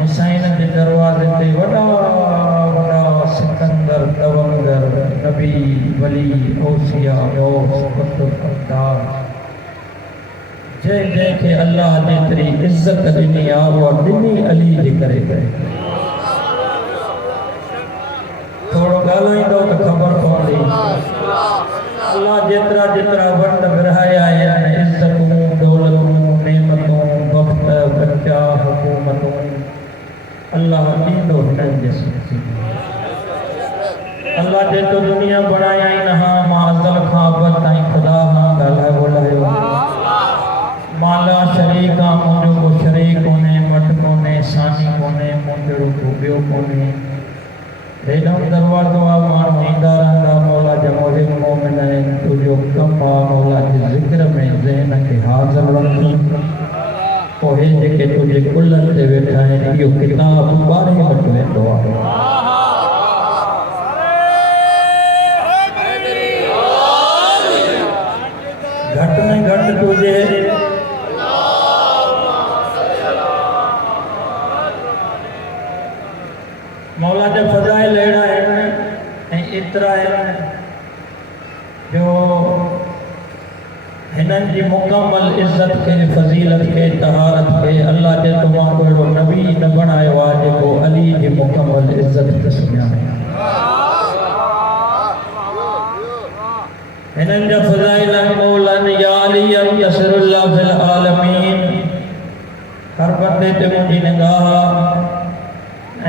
हुसैन के दरवाजे ते वॾा पैगंबर तवंगर नबी वली औसिया गौस कुतुब अब्दाल जंहिं जंहिंखे अल्लाह जेतिरी इज़्ज़त ॾिनी आहे उहा ॾिनी अली जे करे करे थोड़ो ॻाल्हाईंदो त ख़बर पवंदी अल्लाह जेतिरा जेतिरा वंड विरहाया आहिनि इज़्ज़तूं दौलतूं नेमतूं वक़्त बच्चा हुकूमतूं अल्लाह ॾींदो हिननि जे अल्लाह जे तो दुनिया बणाया ई न हा मां अज़ल खां अवल ताईं ख़ुदा खां ॻाल्हाए ॿोलायो माला शरीक आहे मुंहिंजो को शरीक कोन्हे मट कोन्हे सानी कोन्हे मुंहिंजो को ॿियो कोन्हे हेॾो दरवाज़ो आहे माण्हू ईंदा रहंदा मौला जा मोहिब मोमिन आहिनि तुंहिंजो कमु आहे मौला जे ज़िक्र में ज़हन खे हाज़िर रख पोइ जेके तुंहिंजे कुलनि ते वेठा आहिनि इहो किताब ॿारहं वटि वेंदो आहे घटि में घटि तुंहिंजे मौला जा फज़ाइल अहिड़ा आहिनि ऐं एतिरा आहिनि जो हिननि जी मुकमल इज़्ज़त खे फज़ीलत खे तहारत खे अल्लाह जे तमाम अहिड़ो नबी न बणायो आहे जेको अली जी मुकमल इज़्ज़त खे सुञाणे हिननि जा फज़ाइल मौलन या अली यसरुल्लाह फिल आलमीन हर बंदे ते मुंहिंजी निगाह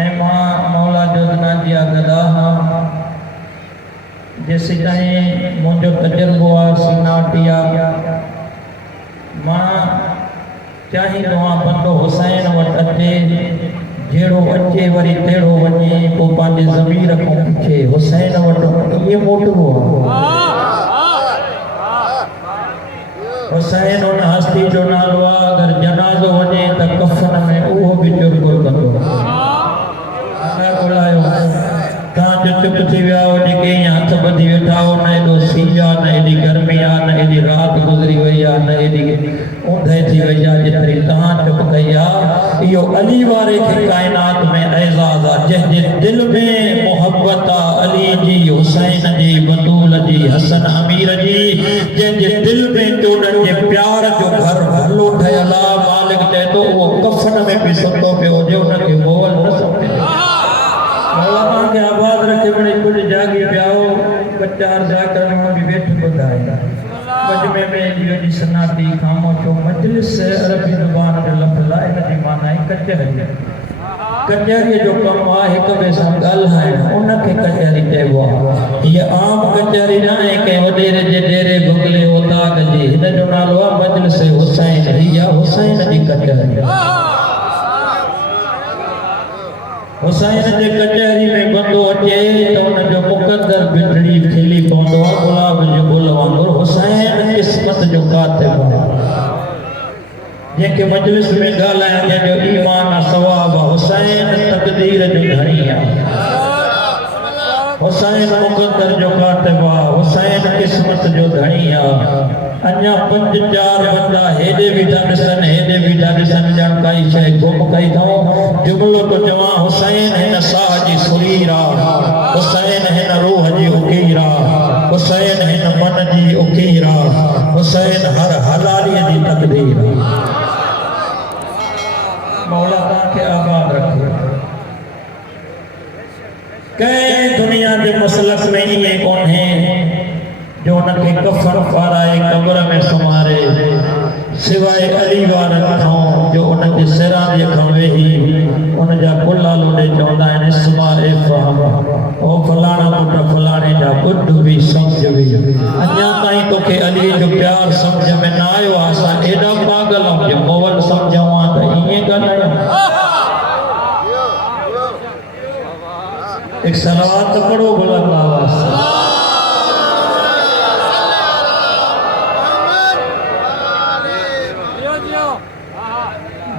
ऐं मां मौला जो जी गदा जेसि ताईं मुंहिंजो तजुर्बो आहे सीनाटी आहे मां चाहींदो आहियां बंदो हुसैन वटि अचे जहिड़ो अचे वरी तहिड़ो वञे पोइ पंहिंजे ज़मीर खां पुछे हुसैन वटि ईअं मोटिबो आहे हुसैन उन हस्ती जो नालो आहे अगरि जनाज़ो वञे त कफ़न में उहो बि जुर्गो कंदो तव्हां जो चुप थी विया हो जेके ईअं हथ ॿधी वेठा हो न एॾो सीउ आहे न एॾी गर्मी आहे न एॾी राति गुज़री वई आहे न एॾी ऊंदहि थी वई आहे जेतिरी तव्हां चुप कई आहे इहो अली वारे खे काइनात में एज़ाज़ आहे जंहिंजे दिलि में मुहबत आहे अली जी हुसैन जी बतूल जी हसन अमीर जी जंहिंजे दिलि में उन्हनि जे प्यार जो घर भलो ठहियल आहे मालिक चए थो उहो कफ़न में बि सुतो पियो हुजे उनखे मोहल न सम्झे मौला तव्हांखे आबाद रखे बड़ी कुछ जागी पियाओ बच्चा ज़ाकर में भी वेठ ॿुधाईंदा मजमे में जी सनाती खामोशो मजलिस अरबी ज़ुबान जो लफ़्ज़ आहे इन जी माना आहे कचहरी कचहरीअ जो कमु आहे हिक ॿिए सां ॻाल्हाइणु उनखे कचहरी चइबो आहे हीअ आम कचहरी न आहे कंहिं वॾेरे जे डेरे बंगले उताग जी हिन जो नालो आहे मजलिस हुसैन हीअ हुसैन जी कचहरी हुसैन जे कचहरी में बंदो अचे त उनजो मुक़द्दर बिगड़ी खिली पवंदो आहे गुलाब जो गुल वांगुरु हुसैन क़िस्मत जो कातिब आहे जंहिंखे मजलिस में ॻाल्हाइण जंहिंजो ईमान आहे सवाब आहे हुसैन तक़दीर जो धणी आहे हुसैन मुक़द्दर जो कातिब आहे हुसैन क़िस्मत जो धणी आहे अञा 5-4 बंदा हेॾे बीठा ॾिसनि हेॾे बीठा ॾिसनि ॼण काई शइ गुम कई अथऊं जुमिलो तो चवां हुसैन हिन साह जी सुरीर आहे हुसैन हिन रूह जी उकीर आहे हुसैन हिन मन जी उकीर आहे हुसैन हर हलालीअ जी तक़दीर आहे मौला तव्हांखे आबाद रखे कंहिं दुनिया जे मसलक में ईअं कोन्हे जो उनखे कफ़न पाराए कब्र में सुम्हारे सिवाय अली वारनि खां जो उनजे सिरानीअ खां वेही उनजा कुला लोॾे चवंदा आहिनि इस्माए फ़हम ओ फलाणा पुट फलाणे जा ॿुध बि सम्झ बि अञा ताईं तोखे अली जो प्यारु सम्झ में न आयो आहे असां एॾा पागल आहियूं जो मोवल सम्झूं हा त ईअं ॻाल्हायूं एक सलावत पढ़ो बुलंद आवाज़ से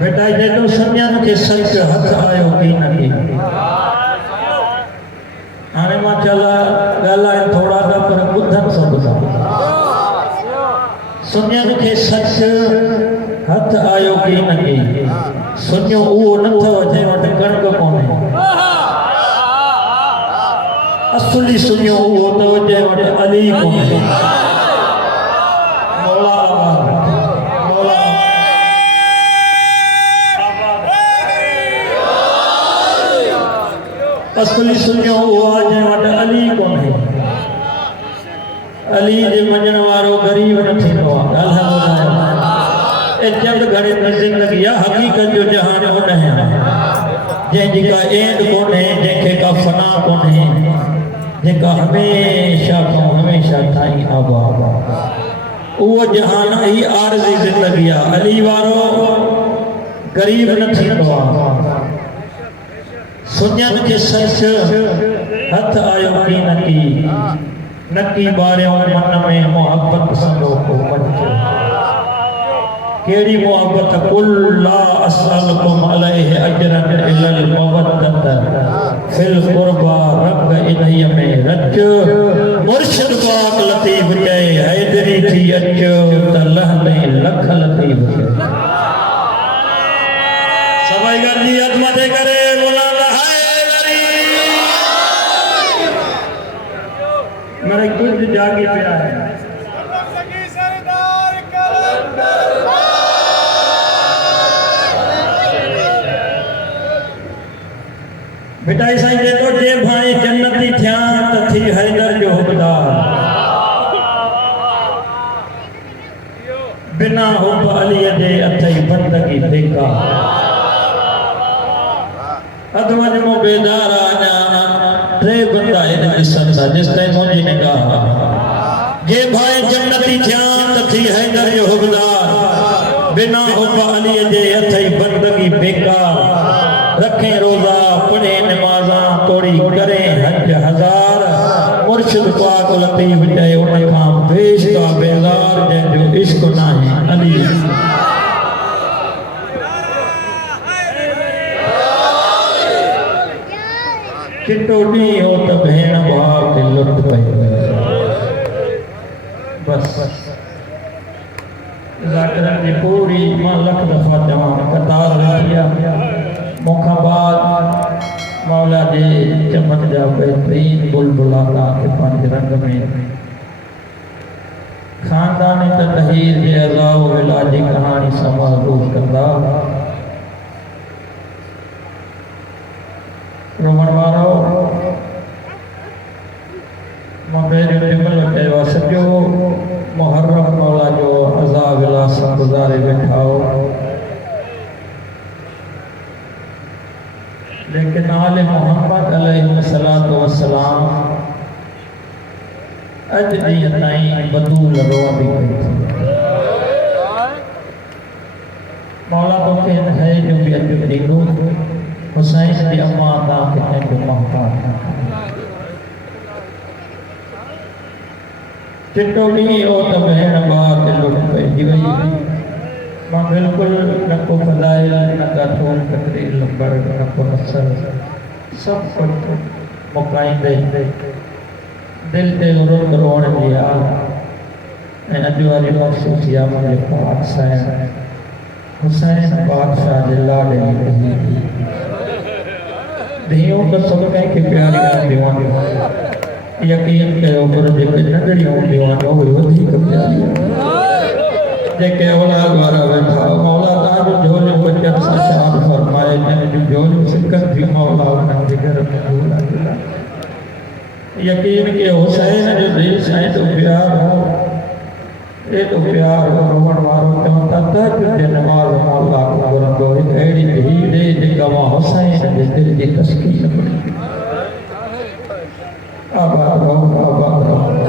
बेटा जे तो संज्ञान के सच हथ आयो की न की हाणे मां चला ॻाल्हाए थोड़ा सा पर ॿुधनि सभु था संज्ञान के सच हथ आयो की न की सुञो उहो नथो जंहिं वटि कणिक कोन्हे असली सुनियो वो तो जे वटे अली को मौला मौला असली सुनियो वो जे वटे अली को अली जे मञण वारो गरीब न थींदो आहे ॻाल्हि ॿुधायो ए जब घणे न ज़िंदगी आहे हक़ीक़त जो जहान हो न है जंहिंजी का एंड कोन्हे जंहिंखे का फना कोन्हे जेका हमेशा ताईं आबाद उहो जहान ही आरज़ी ज़िंदगी आहे अली वारो गरीब न थींदो आहे सुञनि खे सच हथ आयो की नकी बारियों मन में मोहब्बत संदो को बच्चो केड़ी मोहब्बत कुल्ला अस्सलकुम अलैहि अजरन इलल मवद्दत फिल कुर्बा रब इलैहि में रच मुर्शिद पाक लतीफ जय हैदरी थी अचो त लहने लख लतीफ सभई गॾिजी अज़मत करे बुलंद हैदरी मेरे कुछ जागी पिया है बेटा साईं देखो जे भाई जन्नती थिया त थी हैदर जो हुबदार बिना हुब अली जे अथई बंदगी बेकार अदवज मो बेदार आना टे बंदा इन दिसंदा जिस ताईं मुंहिंजी निगाह जे भाई जन्नती थिया त थी हैदर जो हुबदार बिना हुब अली जे अथई बंदगी बेकार रखे रोजा पढ़े नमाजा तोड़ी करे हज हजार मुर्शिद पाक लतीफ चए उन खां बेश का बेजार जंहिंजो इश्क नाहे अली चिट्टो ॾींहुं हो त भेण भाउ ते लुट पई बस ज़ाकिरनि जी पूरी मां लख दफ़ा चवां कतार रखी आहे मौका बाद मौला जे चमन जा बेहतरीन बुलबुला के पंज रंग में खानदानी तहीर जे अज़ाब विला जी कहानी समारूफ कंदा रोमण वारो मां पहिरियों जुमिलो कयो सॼो मुहर्रम मौला जो अज़ाब विला सां गुज़ारे वेठा हो लेकिन आले मोहम्मद अलैहिस्सलातु वस्सलाम अज ॾींहं ताईं बदूल रोंदी पई थी मौला तोखे हिन है जो बि अॼु ॾींदो हुसैन जी अम्मा तव्हांखे कंहिंजो मोहताज चिट्टो ॾींहुं हो त भेण भाउ ते लुट पइजी वई मां बिल्कुल न को फदाइल न गाठो कतरी लंबड़ न को असर सब कुछ मुकाईंदे दिल ते रोण जी आग ऐं अॼु वारी महसूस या मुंहिंजे पाक साईं हुसैन बादशाह जे लाॾे में धीअरूं त सभु कंहिंखे प्यारी हूंदियूं आहिनि यकीन कयो पर जेके नंढड़ियूं हूंदियूं आहिनि उहे वधीक प्यारियूं जेके औलाद वारा वेठा मौला ताजो झोलियूं बचन सां शाद फरमाए जंहिंजूं झोलियूं सिकनि थियूं मौला उन्हनि जे घर में झोला झूला यकीन के हुसैन जो दिल सां एॾो प्यार हो एॾो प्यार हो रोवण वारो चवनि था तहज्जुद जे नमाज़ मौला घुरंदो हिकु अहिड़ी धीउ ॾे जेका मां हुसैन जे दिल जी तस्कीन करी आबाद रहो आबाद रहो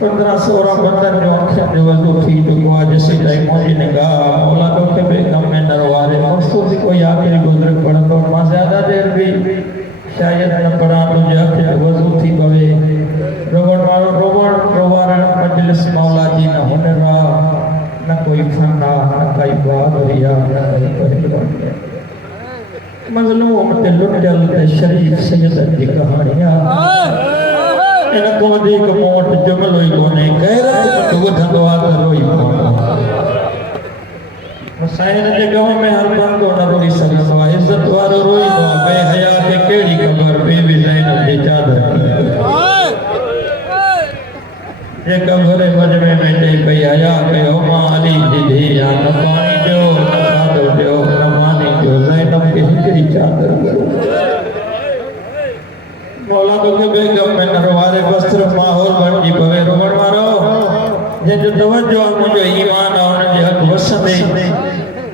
15-16 बंदन जो अखियुनि जो वज़ू थी चुको आहे जेसीं ताईं मुंहिंजी निगाह मौला तोखे बि कम में न रवारे मुड़सो बि कोई आख़िरी गुज़र पढ़ंदो मां ज़्यादा देर बि शायदि न पढ़ां तुंहिंजे हथ जो वज़ू थी पवे रोवण वारो रोवारण मजलिस मौला जी न हुनर आहे न कोई फन आहे न काई बहादुरी आहे न कोई मज़लूम ते लुटियल ते शरीफ़ सैयदनि जी कहाणी आहे इन को वधीक मूं वटि जुमिलो ई कोन्हे गैरत ॿुधंदो आहे त रोई पवंदो हुसैन जे गम में हर बंदो न रोई सघंदो आहे इज़त वारो रोईंदो आहे बेहया खे कहिड़ी ख़बर बेबी ज़ैनब जे चादर मौला तो के बेगम में नरवारे वस्त्र माहौल बंजी पवे रोगण वारो जे जो तवज्जो मुझो ईमान और जे हक वसदे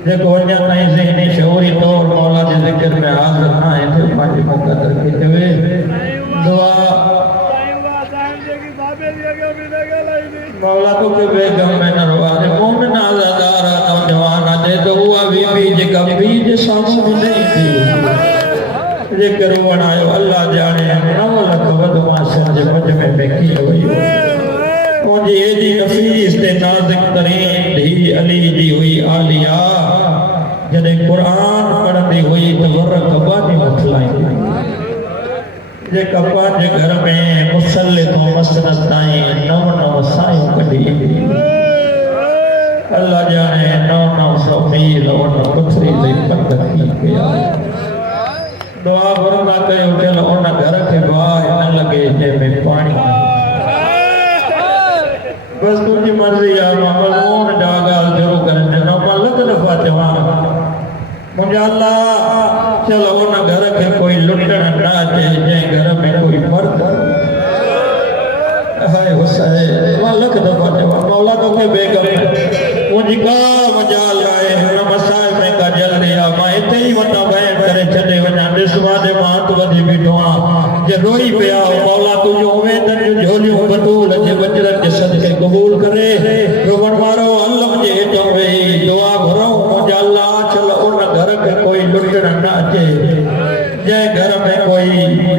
जे को वञा ताईं ज़हनी शऊरी तौर मौला जे ज़िक्र में हाज़िर ना है तो पांच मुक़द्दर के चवे दुआ मौला तो के बेगम में नरवारे मोमिन आज़ादार नौजवान दे तो हुआ बीबी जे का बीज सामू नहीं थी जे करो बनायो अल्लाह जाने 9 लख बदमाशन जे मजमे में की हुई मुझे एडी नफीस ते नाज़िक तरीन धी अली जी हुई आलिया जदे कुरान पढ़ती हुई तो वर्क बानी उठलाई जे कपा जे घर में मुसल्ले तो मसनद ताई 9 सायूं कढी अल्लाह जाने 9 मील उन पथरी ले पंध थी गया दुआ वरना कयो चल उन घर के बाहि न लगे जे में पानी बस तुझी मर्जी आ मज़मून जा गाल शुरू करने न मलक दफा चवा मुझे अल्लाह चलो उन घर के कोई लुटण ना अचे जे घर में कोई मर्द हाय हुसैन मलक दफा चवा मौला तो के बेगम मुझी का मजाल आए न मसाए में का जल्दी आ मां इते ही वटा बयान करे छडे वना दिसवा दे मात वधी बिठवा जे रोई पिया मौला तुझो उम्मीदन जो झोलियों बतूल जे बजरत के सदके कबूल करे रोवण वारो अल्लाह जे हेठो वेही दुआ घुरो मुझे अल्लाह चल उन घर के कोई लुटण न अचे जे घर में कोई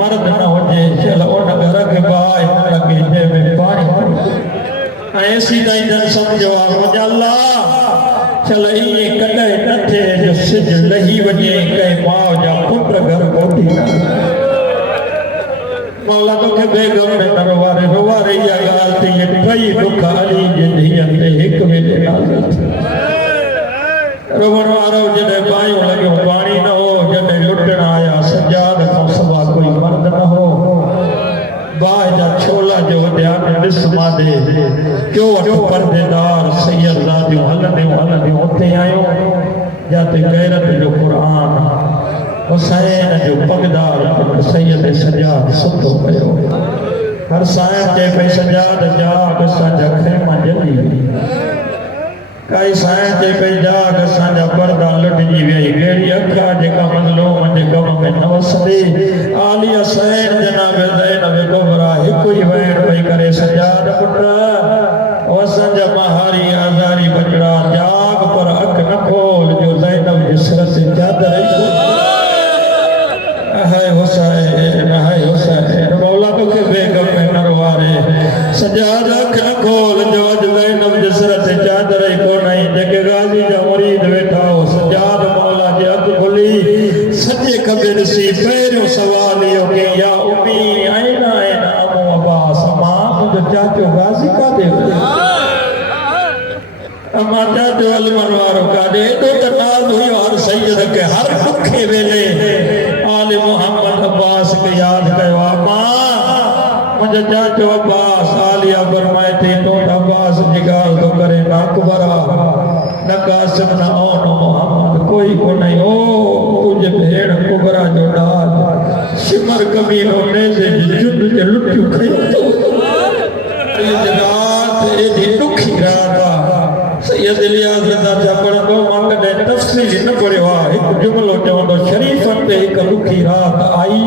मर्द न होजे चल उन घर के बाहि न लगे जे में पानी ऐसी ताईं समझो मुझे अल्लाह चल ये कॾहिं न थे जो सिज लही वञे कंहिं माउ जा पुट घर पहुची मौला तो के बेगम में नरवारे रोवारे या गाल थी ये टई दुख अली जे धीअनि ते हिक वेले नाज़िल रोवण वारो जॾहिं पायूं लॻियो पाणी न हो जॾहिं लुटण आया सजाद खां सवा कोई मर्द न हो बाहि जा छोला जो ध्यान ॾिस मां दे क्यों वठो परदेदार सैयद ज़ादियूं हलंदियूं उते आयूं जाते गैरत जो क़ुरान हुसैन जो पगदार सैयद सजाद सुतो कयो हर साईं ते पे सजाद जाग असांजा खेमा जली काई साईं ते पे जाग असांजा पर्दा लुटजी वई कहिड़ी अखा जेका मज़लूम जे कम में न वसंदी आली हुसैन जनाब ज़ैनब कुबरा हिकु ई वैण पई करे सजाद पुट ओ असांजा महारी आज़ारी बचड़ा जाग पर अख न खोल जो ज़ैनब जे सिर ते चादर हाय हुसैन मौला तो के बेगम में नरवारे सजाद अख न खोल जो अज ज़ैनब जे सिर ते चादर ई कोन्ह जेके गाज़ी जा मुरीद वेठा हो सजाद मौला जे अख खुली सजे खबे ॾिसी पहिरियों सवाल इहो के या उम्मी आइना अमो अब्बास मां मुंहिंजो चाचो गाज़ी काॾे अमा चाचो अलमन वारो काॾे एॾो त नाज़ हुयो हर सैयद के हर ॾुखे वेले आले मोहम्मद अब्बास के याद कयो मां मुंहिंजो चाचो अब्बास आलिया फरमाए थी तो अब्बास जी ॻाल्हि थो करे न अकबर न कासिम न औन मोहम्मद कोई कोन्हे ओ तुंहिंजे भेण कुबरा जो ॾाढ सिमर कबीलो नेज़े जी जुद ते लुटियूं खयो रात एॾी ॾुखी रात आहे सैयद इलियास रज़ा जा पढ़ंदो मां कॾहिं तफ़सील न पढ़ियो आहे हिकु जुमिलो चवंदो शरीफ़नि ते हिकु ॾुखी रात आई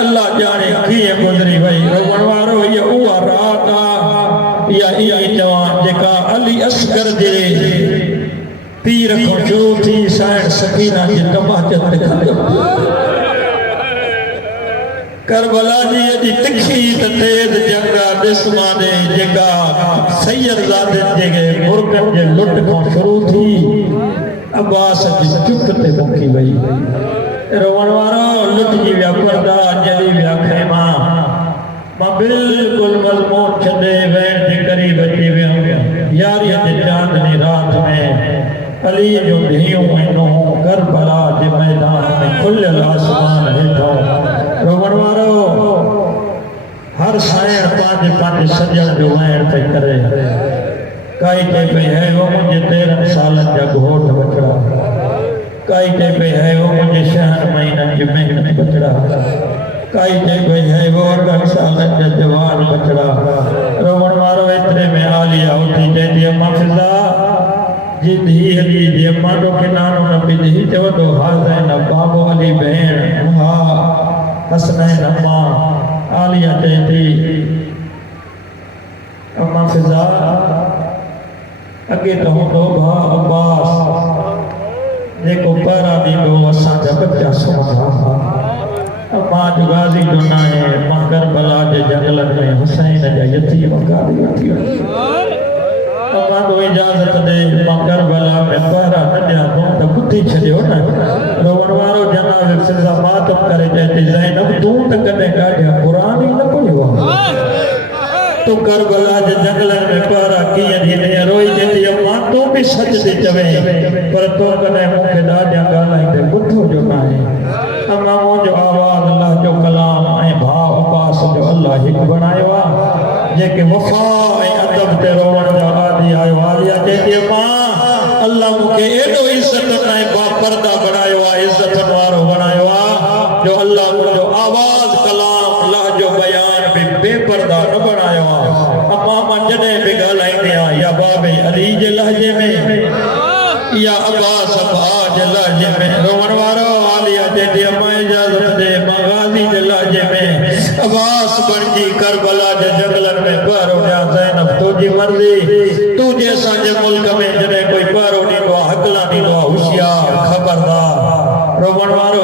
अल्लाह जाने कीअं गुज़री वई रोवण वारो इहा उहा रात आहे इहा ई चवां जेका अली असगर जे पीर खां शुरू थी साइण सकीना जी तमाचत ते ख़तमु करबला जी एॾी तिखी त तेज़ जंग ॾिस मां ॾे जेका सैयद ज़ादनि जे मुर्गनि जे लुट खां शुरू थी अब्बास जी चुप ते मुकी वई रोवण वारो लुटजी विया पर्दा जली विया खेमा मां बिल्कुलु मज़मून छॾे वैण जे क़रीब अची वियुमि यारीअ जे चांदनी रात में अली जो धीअरूं ऐं नूंहं करबला जे मैदान में खुलियल आसमान हेठों रोवण वारो हर साइण पंहिंजे सॼण जो वैण पई करे काई चए पई है वो मुंहिंजे 13 सालनि जा घोट बचड़ा काई चए पई है वो मुंहिंजे 6 महीननि जी महिनत बचड़ा काई जे कोई है वो 8 साल जा जवान बचड़ा रोवण वारो एतरे में आलिया उठी चेंदी अम्मा फिजा जी धी अली जी अम्मा तो के नानो न पिदी चव तो हाज़ैन बाबो अली बहन हा हसनैन अम्मा आलिया चेंदी अम्मा फिजा अगे तो हो भा अब्बास जेको पारा दींदो असां जा बच्चा सुमंदा अम्मा जुगाजी जो ना है मकर बला जे जंगल में हुसैन जा यतीम गादी थी अम्मा तो इजाजत दे मकर बला में पारा न दिया तो बुद्धि छडियो ना रोवण वारो जनाब सिजा मातम करे चेती ज़ैनब तू त कने गाढ़िया कुरान ही न पढ़ियो तो करबला जे जंगल में पारा किए दी रोई चेती अम्मा तू भी सच दी चवे पर तो कने मुखे डाढिया गालाई ते बुद्धो जो ना है अम्मा जो आवाज अल्लाह जो कलाम ऐं भाव अब्बास जो अल्लाह हिकु बनायो आहे जेके वफ़ा ऐं अदब ते रोवण जा आदि आयो आलिया चएती अम्मा अल्लाह मूंखे एॾो इज़त ऐं बापर्दा बनायो आहे इज़त वारो बनायो आहे जो अल्लाह मुंहिंजो आवाज़ कलाम लहजो बयान बि बेपर्दा न बनायो आहे अम्मा मां जॾहिं बि ॻाल्हाईंदी आहियां या बाबे अली जे लहजे में या अब्बास अब्बा जे लहजे में रोवण वारो आलिया चेती अम्मा इजाजत दे मां गाज़ी जे लहजे में अब्बास बणजी करबला जे जंगलन में पारो ॾियां ज़ैनब तुंहिंजी मर्ज़ी तू जे असांजे मुल्क में जॾहिं कोई पारो ॾींदो आहे हकला ॾींदो आहे होशियार खबरदार रोवण वारो